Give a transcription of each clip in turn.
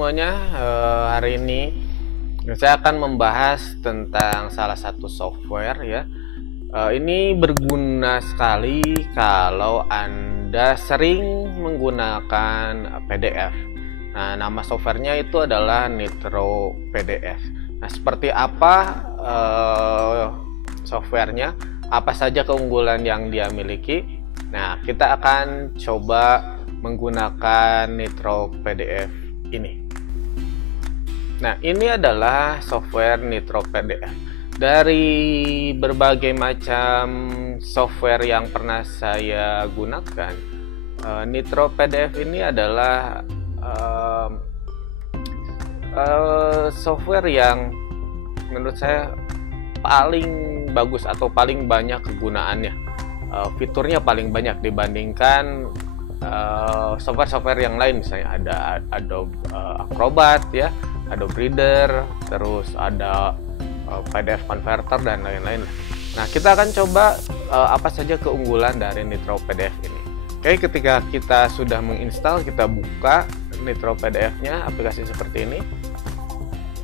semuanya, hari ini saya akan membahas tentang salah satu software ya. Ini berguna sekali kalau Anda sering menggunakan PDF. Nah, nama softwarenya itu adalah Nitro PDF. Nah, seperti apa softwarenya, apa saja keunggulan yang dia miliki. Nah, kita akan coba menggunakan Nitro PDF ini. Nah, ini adalah software Nitro PDF. Dari berbagai macam software yang pernah saya gunakan, Nitro PDF ini adalah software yang menurut saya paling bagus atau paling banyak kegunaannya. Fiturnya paling banyak dibandingkan software-software yang lain, misalnya ada Adobe Acrobat ya, Adobe Reader, terus ada PDF Converter dan lain-lain. Nah, kita akan coba apa saja keunggulan dari Nitro PDF ini. Oke, ketika kita sudah menginstal, kita buka Nitro PDF-nya, aplikasi seperti ini.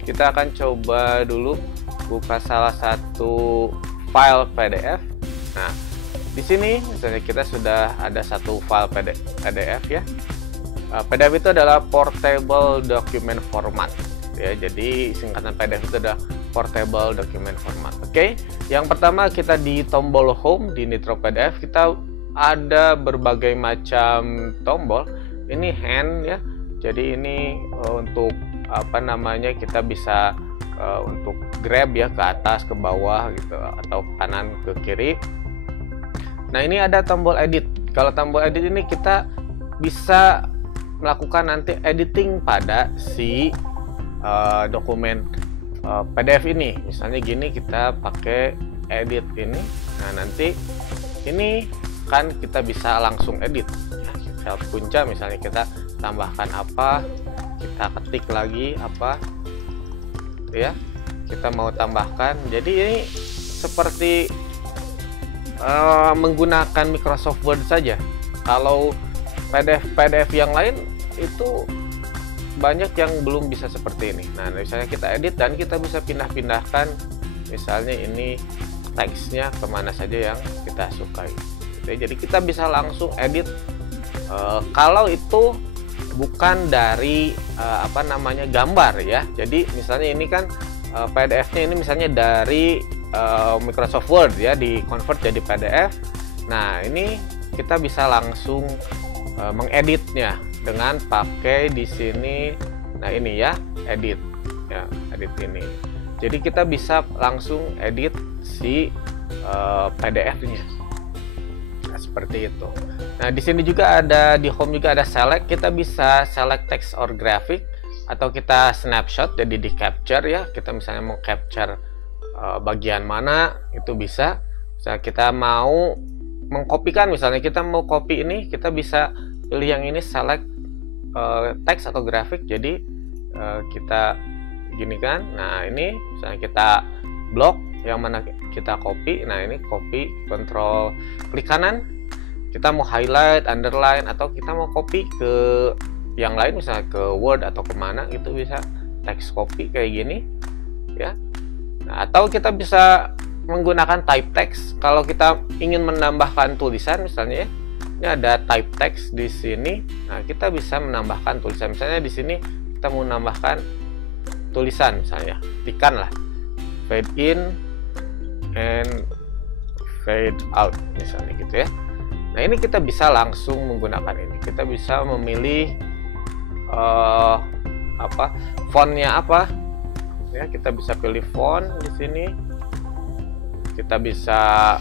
Kita akan coba dulu buka salah satu file PDF. Nah, di sini misalnya kita sudah ada satu file PDF ya. PDF itu adalah Portable Document Format ya. Jadi singkatan PDF itu adalah Portable Document Format. Oke. Yang pertama, kita di tombol Home di Nitro PDF, kita ada berbagai macam tombol. Ini hand ya. Jadi ini untuk apa namanya, kita bisa untuk grab ya, ke atas, ke bawah gitu, atau kanan ke kiri. Nah, ini ada tombol edit. Kalau tombol edit ini kita bisa melakukan nanti editing pada si dokumen PDF ini. Misalnya gini, kita pakai edit ini. Nah, nanti ini kan kita bisa langsung edit. Kita kunci, misalnya kita tambahkan apa, kita ketik lagi apa ya, kita mau tambahkan. Jadi ini seperti menggunakan Microsoft Word saja. Kalau PDF yang lain itu banyak yang belum bisa seperti ini. Nah, misalnya kita edit dan kita bisa pindah-pindahkan, misalnya ini teksnya kemana saja yang kita sukai. Jadi kita bisa langsung edit. Kalau itu bukan dari apa namanya, gambar ya. Jadi misalnya ini kan PDF-nya ini misalnya dari Microsoft Word ya, di convert jadi PDF. Nah, ini kita bisa langsung mengeditnya dengan pakai di sini. Nah, ini ya, edit ya, edit ini. Jadi kita bisa langsung edit si PDF-nya. Nah, seperti itu. Nah, di sini juga ada, di home juga ada select. Kita bisa select text or graphic, atau kita snapshot, jadi di capture ya. Kita misalnya mau capture bagian mana, itu bisa. Misalnya kita mau mengkopikan, misalnya kita mau copy ini, kita bisa pilih yang ini, select teks atau grafik. Jadi kita gini kan. Nah, ini misalnya kita blok yang mana kita copy. Nah, ini copy, control klik kanan, kita mau highlight, underline, atau kita mau copy ke yang lain, misalnya ke Word atau kemana, itu bisa text copy kayak gini ya. Nah, atau kita bisa menggunakan type text kalau kita ingin menambahkan tulisan, misalnya ya. Ini ada type text di sini. Nah, kita bisa menambahkan tulisan. Misalnya di sini kita mau menambahkan tulisan, misalnya tekan lah fade in and fade out, misalnya gitu ya. Nah, ini kita bisa langsung menggunakan ini. Kita bisa memilih apa, fontnya apa. Ya, kita bisa pilih font di sini. Kita bisa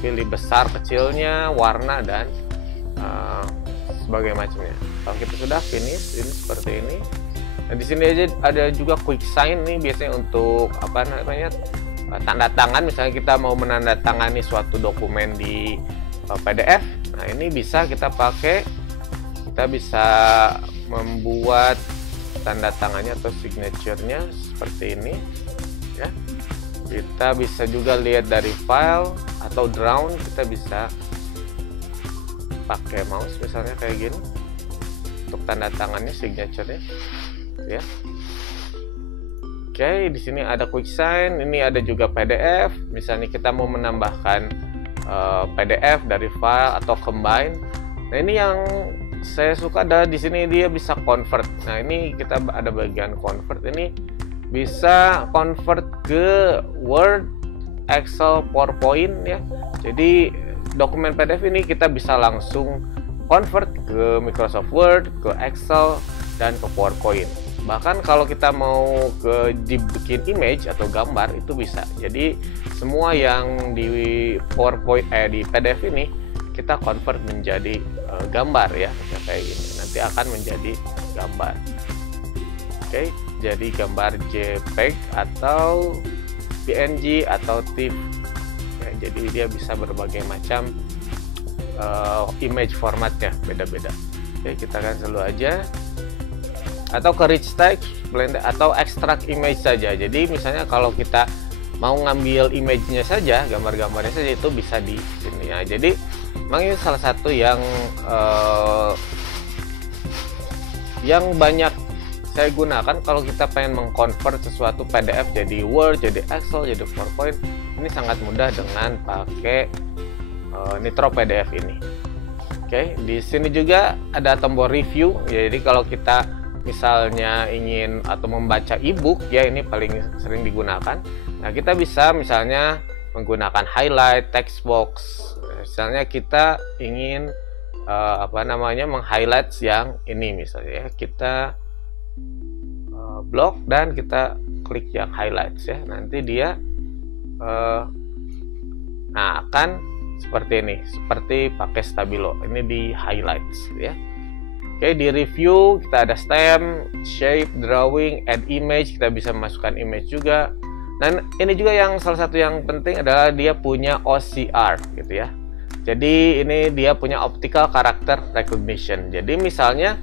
pilih besar kecilnya, warna, dan sebagainya macamnya. Kalau kita sudah finish, ini seperti ini. Nah, di sini aja ada juga quick sign nih, biasanya untuk apa namanya, tanda tangan. Misalnya kita mau menandatangani suatu dokumen di PDF. Nah, ini bisa kita pakai. Kita bisa membuat tanda tangannya atau signature-nya seperti ini ya. Kita bisa juga lihat dari file atau drawn, kita bisa pakai mouse misalnya kayak gini untuk tanda tangannya, signature-nya. ya. Oke, di sini ada QuickSign, ini ada juga PDF. Misalnya kita mau menambahkan PDF dari file atau combine. Nah, ini yang saya suka adalah di sini dia bisa convert. Nah, ini kita ada bagian convert, ini bisa convert ke Word, Excel, PowerPoint ya. Jadi dokumen PDF ini kita bisa langsung convert ke Microsoft Word, ke Excel, dan ke PowerPoint. Bahkan kalau kita mau dibikin image atau gambar itu bisa. Jadi semua yang di PowerPoint di PDF ini kita convert menjadi gambar ya, kayak gini. Nanti akan menjadi gambar. Oke, jadi gambar JPEG atau PNG atau TIFF. Ya, jadi dia bisa berbagai macam image formatnya, beda-beda. Oke, kita cancel dulu aja. Atau ke rich text, blend atau extract image saja. Jadi misalnya kalau kita mau ngambil image-nya saja, gambar-gambarnya saja, itu bisa di sini ya. Jadi memang ini salah satu yang banyak saya gunakan kalau kita pengen mengkonvert sesuatu PDF jadi Word, jadi Excel, jadi PowerPoint. Ini sangat mudah dengan pakai Nitro PDF ini. Oke, di sini juga ada tombol review. Jadi kalau kita misalnya ingin atau membaca ebook ya, ini paling sering digunakan. Nah, kita bisa misalnya menggunakan highlight, text box. Misalnya kita ingin meng-highlight yang ini misalnya ya, kita blok dan kita klik yang highlights ya. Nanti dia akan seperti ini, seperti pakai stabilo. Ini di highlights ya. Oke, di review kita ada stem, shape, drawing, add image, kita bisa masukkan image juga. Dan ini juga yang salah satu yang penting adalah dia punya OCR gitu ya. Jadi ini dia punya optical character recognition. Jadi misalnya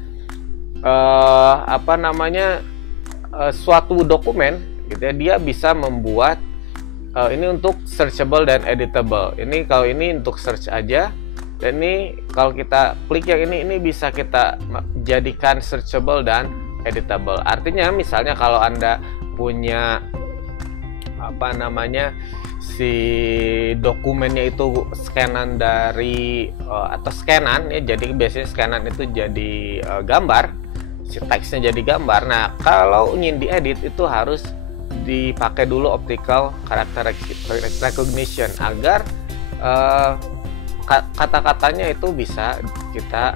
suatu dokumen gitu ya, dia bisa membuat ini untuk searchable dan editable. Ini kalau ini untuk search aja. Dan ini kalau kita klik yang ini bisa kita jadikan searchable dan editable. Artinya misalnya kalau Anda punya si dokumennya itu scanan dari atau scanan ya, jadi biasanya scanan itu jadi gambar, si teksnya jadi gambar. Nah, kalau ingin diedit itu harus dipakai dulu optical character recognition agar kata-katanya itu bisa kita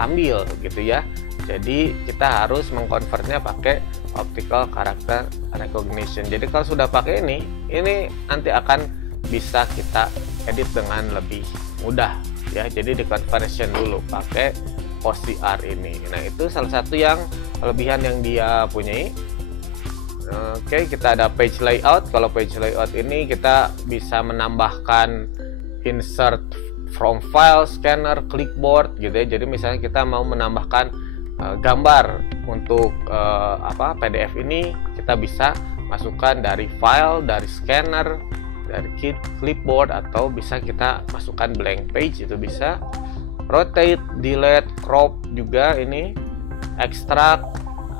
ambil gitu ya. Jadi kita harus mengkonvertnya pakai optical character recognition. Jadi kalau sudah pakai ini nanti akan bisa kita edit dengan lebih mudah ya. Jadi di conversion dulu pakai OCR ini. Nah, itu salah satu yang kelebihan yang dia punyai. Oke, kita ada page layout. Kalau page layout ini kita bisa menambahkan insert from file, scanner, clipboard gitu ya. Jadi misalnya kita mau menambahkan gambar untuk PDF ini, kita bisa masukkan dari file, dari scanner, dari clipboard, atau bisa kita masukkan blank page, itu bisa. Rotate, delete, crop juga ini, extract,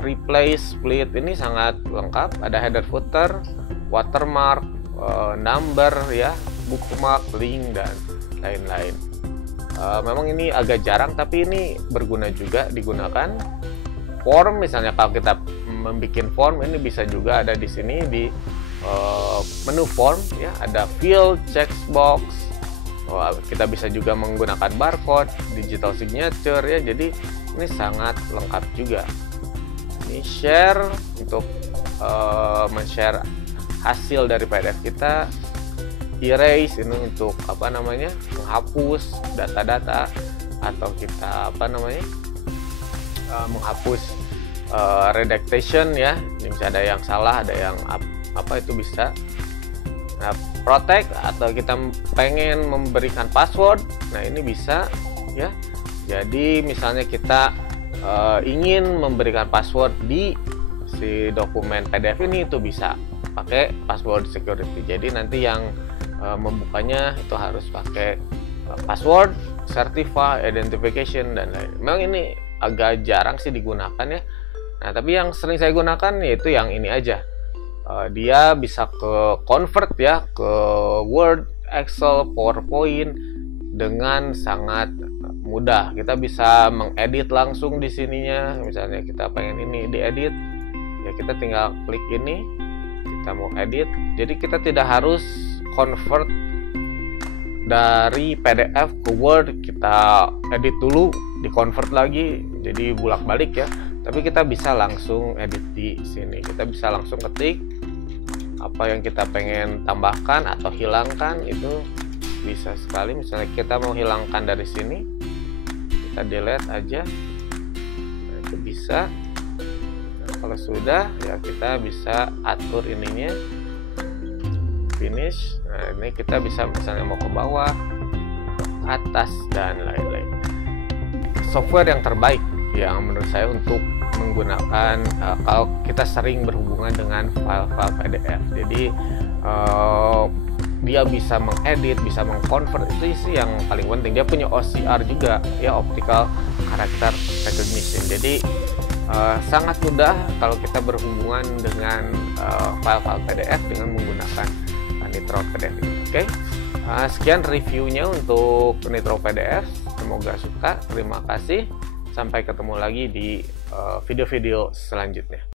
replace, split, ini sangat lengkap. Ada header, footer, watermark, number ya, bookmark, link, dan lain-lain. Memang ini agak jarang, tapi ini berguna juga digunakan. Form misalnya kalau kita membuat form, ini bisa juga ada di sini di menu form ya, ada field, checkbox. Kita bisa juga menggunakan barcode, digital signature ya. Jadi ini sangat lengkap juga. Ini share untuk men-share hasil dari PDF kita. Erase ini untuk menghapus data-data, atau kita menghapus redactation ya. Ini bisa ada yang salah, ada yang itu bisa. Nah, protect atau kita pengen memberikan password, nah ini bisa ya. Jadi misalnya kita ingin memberikan password di si dokumen PDF ini, itu bisa pakai password security. Jadi nanti yang membukanya itu harus pakai password, certify, identification, dan lain. Memang ini agak jarang sih digunakan ya. Nah, tapi yang sering saya gunakan yaitu yang ini aja. Dia bisa ke convert ya ke Word, Excel, PowerPoint dengan sangat mudah. Kita bisa mengedit langsung di sininya. Misalnya kita pengen ini diedit, ya kita tinggal klik ini, kita mau edit. Jadi kita tidak harus convert dari PDF ke Word, kita edit dulu, di-convert lagi, jadi bolak-balik ya. Tapi kita bisa langsung edit di sini. Kita bisa langsung ketik apa yang kita pengen tambahkan atau hilangkan, itu bisa sekali. Misalnya kita mau hilangkan dari sini, kita delete aja. Nah, itu bisa. Nah, kalau sudah ya kita bisa atur ininya, finish. Nah, ini kita bisa misalnya mau ke bawah, ke atas dan lain-lain. Software yang terbaik yang menurut saya untuk menggunakan kalau kita sering berhubungan dengan file-file PDF. Jadi dia bisa mengedit, bisa mengconvert, itu sih yang paling penting. Dia punya OCR juga ya, Optical Character Recognition. Jadi sangat mudah kalau kita berhubungan dengan file-file PDF dengan menggunakan Nitro PDF ini. Oke. Sekian reviewnya untuk Nitro PDF. Semoga suka. Terima kasih. Sampai ketemu lagi di video-video selanjutnya.